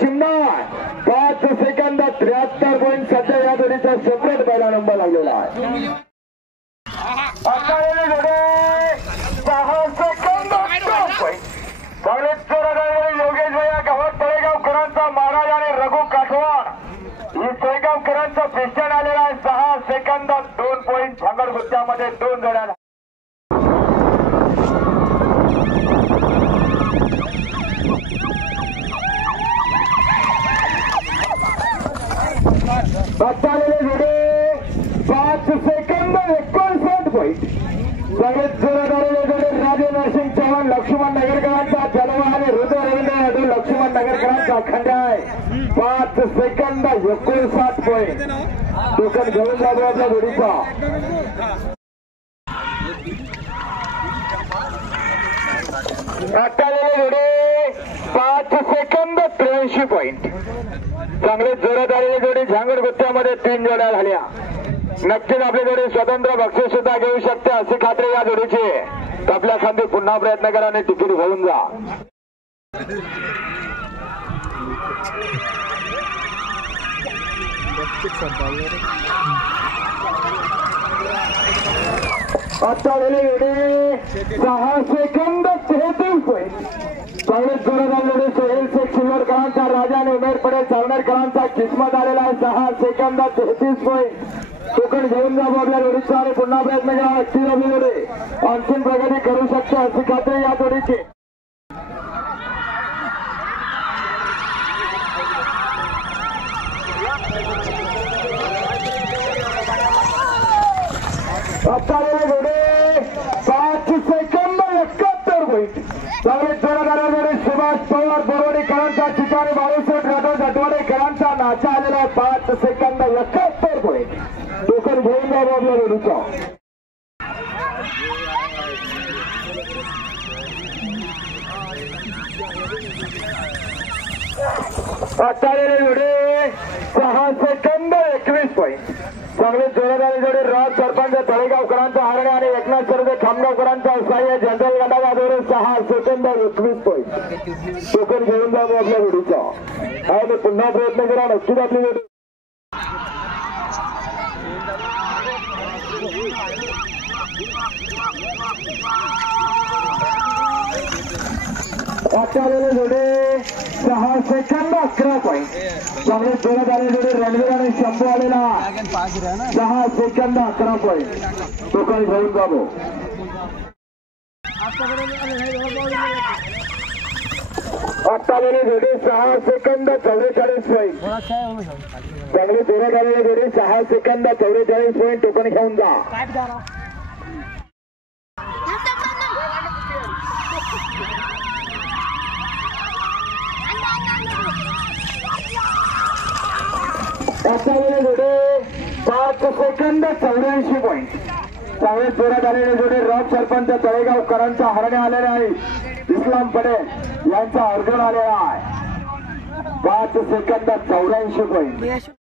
चिन्ह 5 second 73 point सध्या या जोडीचा सेपरेट पहिला नंबर लागलेला आहे. 6 सेकंद योगेश भैया गावात तळेगावकरांचा महाराज आणि रघु काठवाड ही तळेगावकरांचा पिस्टन आलेला आहे. 6 सेकंद 2 पॉइंट भांगड गुत्त्यामध्ये 2 जोड्या. बचालेले जोडे 5 सेकंद 59 पॉइंट. सगळेच जोरात आलेले जोडे राजे नरसिंग चव्हाण लक्ष्मण नगरकरांचा जन्म आणि हृदय रवींद्र लक्ष्मण नगरकरांचा खंड आहे. 5 सेकंद 59 पॉइंट. टोकन घेऊन जातो आपल्या जोडीचा. बचालेले जोडे 5 सेकंद 83 पॉइंट. चांगले जोरात आलेले जोडी झांगड गुत्त्यामध्ये 3 जोड्या झाल्या. नक्कीच आपली जोडी स्वतंत्र बक्षीस सुद्धा घेऊ शकते अशी खात्री या जोडीची. आपल्या खांदी पुन्हा प्रयत्न करा आणि तिकीट घेऊन जा. आता वेळे जोडी 6 सेकंद 33 पॉइंट. चांगले जोरात आलेले सोहेल शेख शिल्लरकरांचा राजा आणि उमेर पडेल चावणेरकरांचा किस्मत आलेला आहे. 6 सेकंद 33 पॉइंट. टोकन घेऊन जावं आपल्या जोडीचा आणि पुन्हा प्रयत्न करा. नक्कीच आपली जोडी आणखीन प्रगती करू शकते अशी खात्री या जोडीची. आता जोडे 5 सेकंद 71 पॉइंट. चांगले जोरात आलेले सुभाष पवार बोरवडेकरांचा ठिकाणी बाळूशेठ राठोड जटवाडेकरांचा नाचा आलेला आहे. 5 सेकंद 71 पॉइंट. टोकन घेऊन जावं आपल्या जोडीचा. आता जोडे 6 सेकंद 21 पॉइंट. चांगले जोरात आले जोडे राज सरपंच तळेगावकरांचा हरणे आणि एकनाथ सरदे खामगावकरांचा सहाय्य जनरल गटाचा जोडे 6 सेकंद 21 पॉइंट. टोकन घेऊन जावं आपल्या जोडीचा आणि पुन्हा प्रयत्न करा. नक्कीच आपली जोडी. आचार्य जोडे 6 सेकंद 11 पॉइंट. चांगले जोरात आले जोडे रणवीर आणि शंभू आलेला 6 सेकंद 11 पॉइंट. टोकन घेऊन जावं. आत्तावेळे जोडे 6 सेकंद 44 पॉइंट. चांगले जोरात आलेले जोडे 6 सेकंद 44 पॉइंट. टोकन घेऊन जा. आत्तावेळे जोडे 5 सेकंद 84 पॉइंट. चांगले जोरात आलेले जोडे राज सरपंच तळेगावकरांचा हरणे आलेले आहे. इस्लाम पटेल यांचा अर्जुन आलेला आहे. 5 सेकंद 84 पॉइंट.